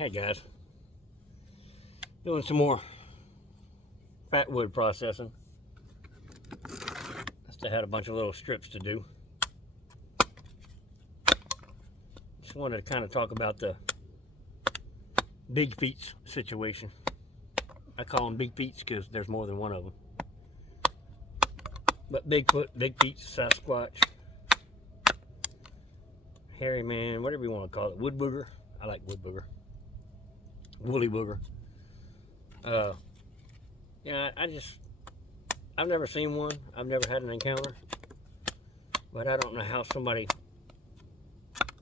Hey guys, doing some more fat wood processing. Just had a bunch of little strips to do. Just wanted to kind of talk about the Bigfeets situation. I call them Bigfeets because there's more than one of them. But Bigfoot, Bigfeets, Sasquatch, hairy man, whatever you want to call it, wood booger. I like wood booger. Woolly booger. I've never seen one. I've never had an encounter. But I don't know how somebody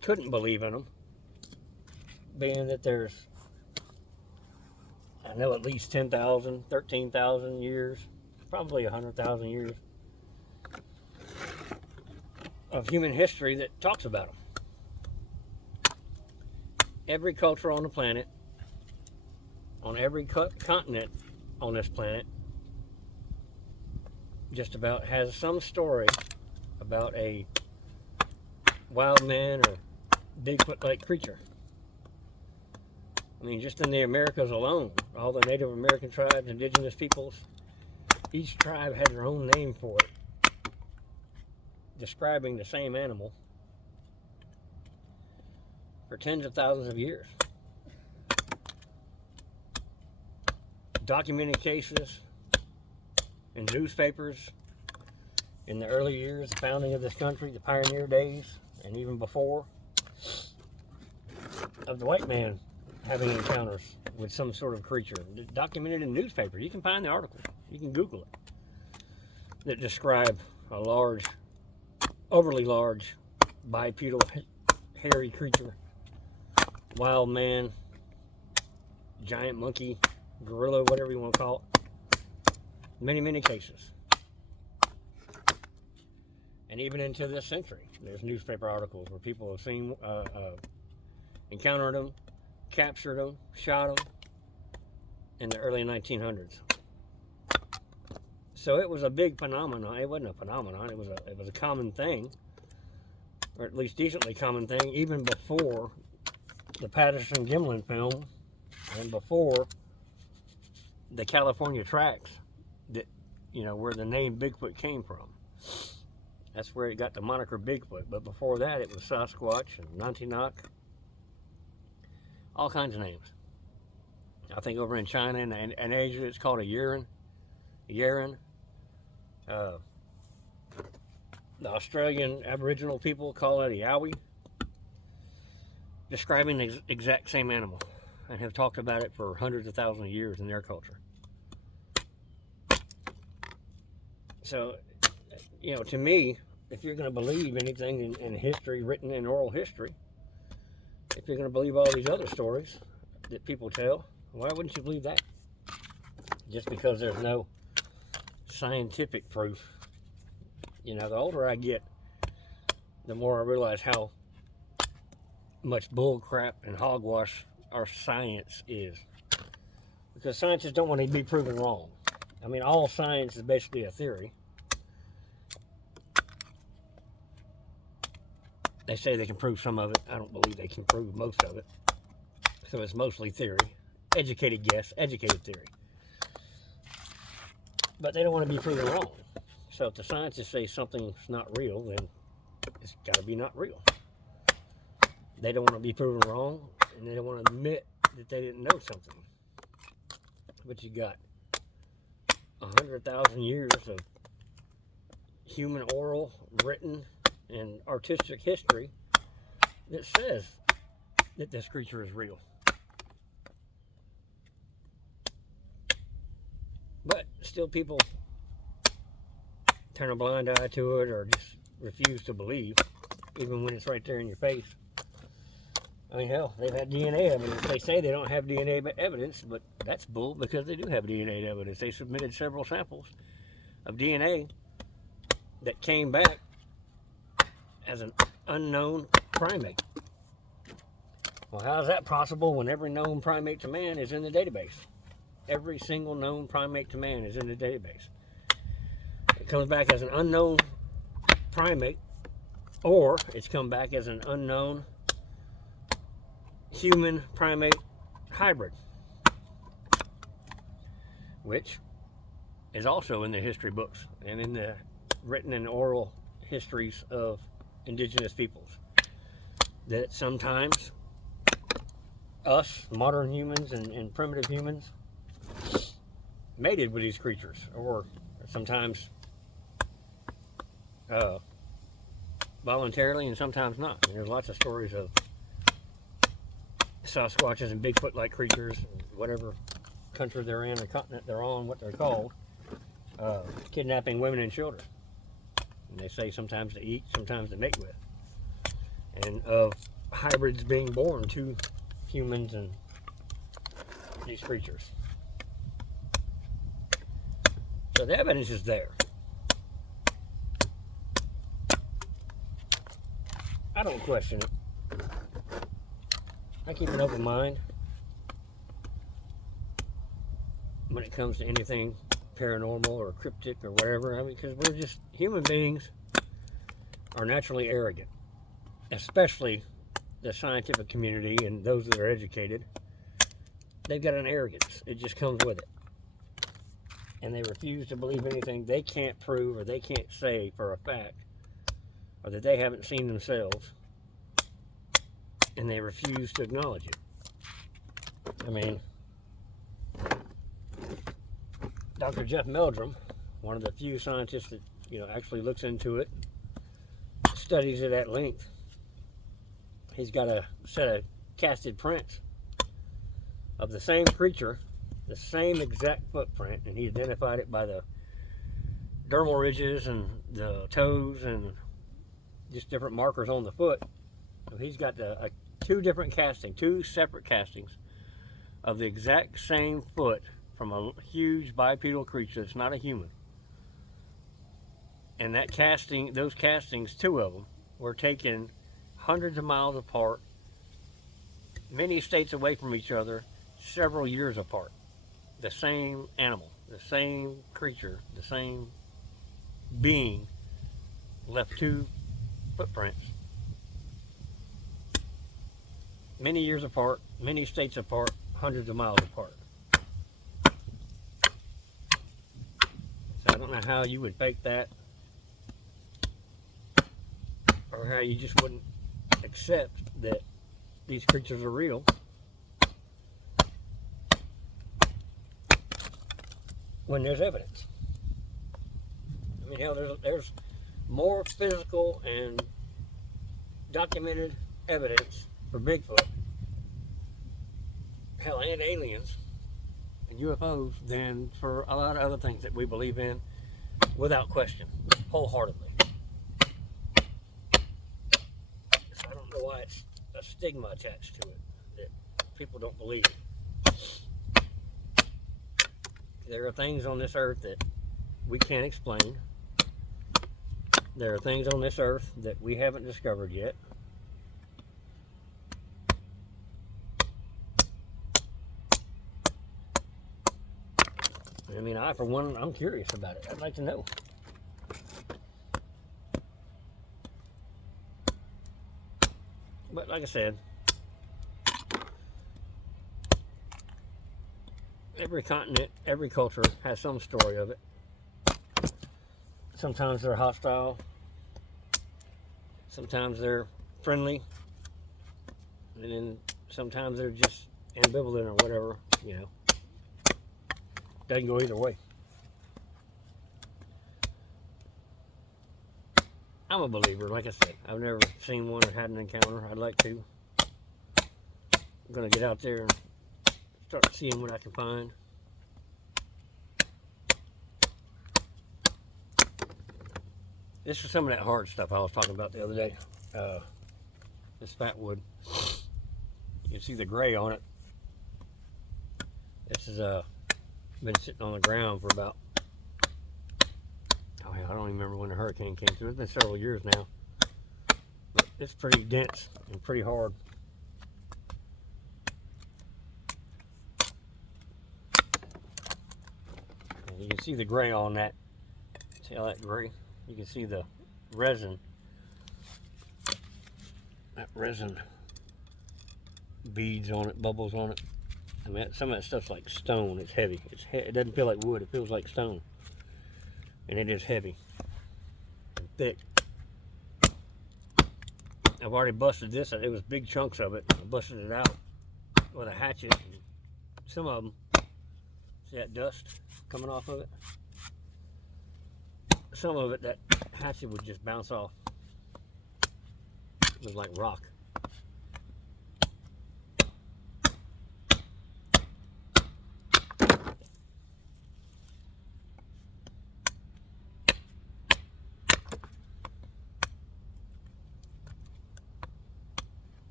couldn't believe in them. Being that there's, I know, at least 10,000, 13,000 years, probably 100,000 years of human history that talks about them. Every culture on the planet, on every continent on this planet, just about has some story about a wild man or Bigfoot-like creature. I mean, just in the Americas alone, all the Native American tribes, indigenous peoples, each tribe had their own name for it, describing the same animal for tens of thousands of years. Documented cases in newspapers in the early years, the founding of this country, the pioneer days, and even before, of the white man having encounters with some sort of creature. Documented in newspapers. You can find the article. You can Google it. That describe a large, overly large, bipedal, hairy creature. Wild man, giant monkey, gorilla, whatever you want to call it. Many, many cases. And even into this century, there's newspaper articles where people have seen, encountered them, captured them, shot them in the early 1900s. So it was a big phenomenon. It wasn't a phenomenon. It was a common thing, or at least decently common thing, even before the Patterson-Gimlin film and before the California tracks that, where the name Bigfoot came from. That's where it got the moniker Bigfoot. But before that, it was Sasquatch and Nantinaq. All kinds of names. I think over in China and Asia, it's called a Yeren. The Australian Aboriginal people call it a Yowie, describing the exact same animal, and have talked about it for hundreds of thousands of years in their culture. So, to me, if you're going to believe anything in history, written in oral history, if you're going to believe all these other stories that people tell, why wouldn't you believe that? Just because there's no scientific proof. The older I get, the more I realize how much bull crap and hogwash our science is. Because scientists don't want to be proven wrong. I mean, all science is basically a theory. They say they can prove some of it. I don't believe they can prove most of it. So it's mostly theory. Educated guess, educated theory. But they don't want to be proven wrong. So if the scientists say something's not real, then it's got to be not real. They don't want to be proven wrong, and they don't want to admit that they didn't know something. But you got 100,000 years of human oral, written, and artistic history that says that this creature is real. But still people turn a blind eye to it or just refuse to believe, even when it's right there in your face. I mean, hell, they've had DNA evidence. They say they don't have DNA evidence, but that's bull, because they do have DNA evidence. They submitted several samples of DNA that came back as an unknown primate. Well, how is that possible when every known primate to man is in the database? Every single known primate to man is in the database. It comes back as an unknown primate, or it's come back as an unknown human primate hybrid, which is also in the history books and in the written and oral histories of indigenous peoples, that sometimes us modern humans and primitive humans mated with these creatures, or sometimes voluntarily and sometimes not. And there's lots of stories of Sasquatches and Bigfoot-like creatures, whatever country they're in, or continent they're on, what they're called, kidnapping women and children. And they say sometimes to eat, sometimes to mate with. And of hybrids being born to humans and these creatures. So the evidence is there. I don't question it. I keep an open mind when it comes to anything paranormal or cryptic or whatever. I mean, because we're just, human beings are naturally arrogant, especially the scientific community and those that are educated. They've got an arrogance. It just comes with it. And they refuse to believe anything they can't prove or they can't say for a fact, or that they haven't seen themselves, and they refuse to acknowledge it. I mean, Dr. Jeff Meldrum, one of the few scientists that, actually looks into it, studies it at length. He's got a set of casted prints of the same creature, the same exact footprint, and he identified it by the dermal ridges and the toes and just different markers on the foot. So he's got two separate castings of the exact same foot from a huge bipedal creature that's not a human. And those castings, two of them, were taken hundreds of miles apart, many states away from each other, several years apart. The same animal, the same creature, the same being left two footprints, many years apart, many states apart, hundreds of miles apart. So I don't know how you would fake that, or how you just wouldn't accept that these creatures are real. When there's evidence. I mean, hell, there's more physical and documented evidence for Bigfoot, hell, and aliens and UFOs than for a lot of other things that we believe in without question, wholeheartedly. So I don't know why it's a stigma attached to it, that people don't believe it. There are things on this earth that we can't explain. There are things on this earth that we haven't discovered yet. I mean, for one, I'm curious about it. I'd like to know. But like I said, every continent, every culture has some story of it. Sometimes they're hostile. Sometimes they're friendly. And then sometimes they're just ambivalent or whatever, Doesn't go either way. I'm a believer, like I said. I've never seen one or had an encounter. I'd like to. I'm going to get out there and start seeing what I can find. This is some of that hard stuff I was talking about the other day. This fat wood. You can see the gray on it. This has been sitting on the ground for about, I don't even remember when the hurricane came through. It's been several years now. But it's pretty dense and pretty hard. And you can see the gray on that. See how that gray? You can see the resin. That resin beads on it, bubbles on it. I mean, some of that stuff's like stone. It's heavy. It doesn't feel like wood. It feels like stone. And it is heavy and thick. I've already busted this. It was big chunks of it. I busted it out with a hatchet. Some of them, see that dust coming off of it? Some of it, that hatchet would just bounce off. It was like rock.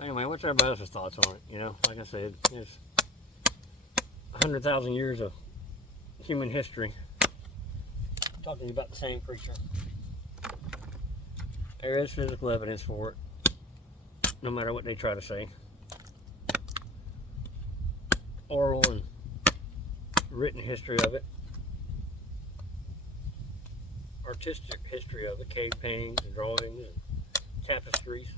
Anyway, what's everybody else's thoughts on it? You know, like I said, there's 100,000 years of human history talking about the same creature. There is physical evidence for it, no matter what they try to say. Oral and written history of it, artistic history of it, cave paintings and drawings and tapestries,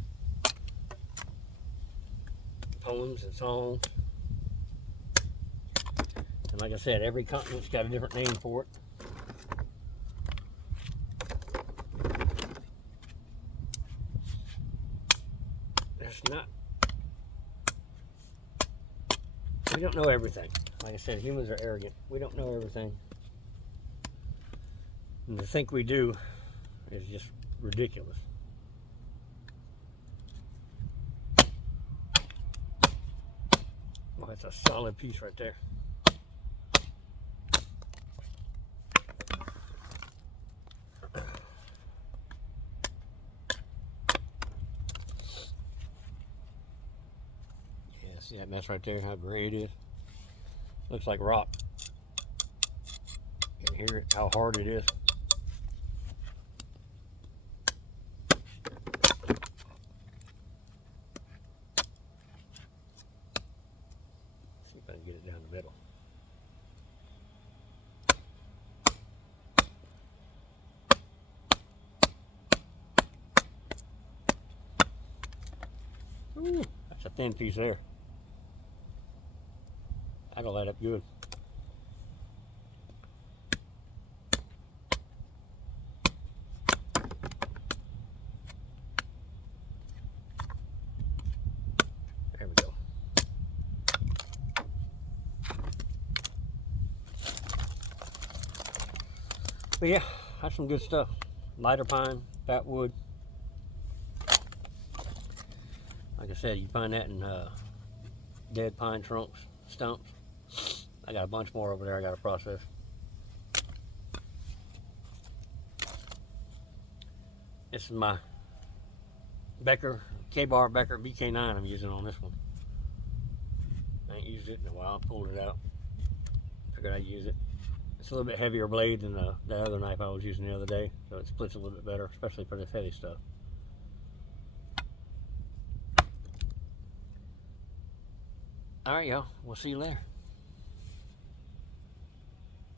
poems and songs. And like I said, every continent's got a different name for it. There's not, we don't know everything. Like I said, humans are arrogant. We don't know everything. And to think we do is just ridiculous. Well, that's a solid piece right there. Yeah, see that mess right there, how gray it is? Looks like rock. You can hear it, how hard it is. See if I can get it down the middle. Ooh, that's a thin piece there. That'll light up good. There we go. But yeah, that's some good stuff. Lighter pine, fat wood. Like I said, you find that in dead pine trunks, stumps. I got a bunch more over there I got to process. This is my Becker, K-Bar Becker BK9 I'm using on this one. I ain't used it in a while. I pulled it out. Figured I'd use it. It's a little bit heavier blade than the other knife I was using the other day, so it splits a little bit better, especially for this heavy stuff. Alright, y'all. We'll see you later.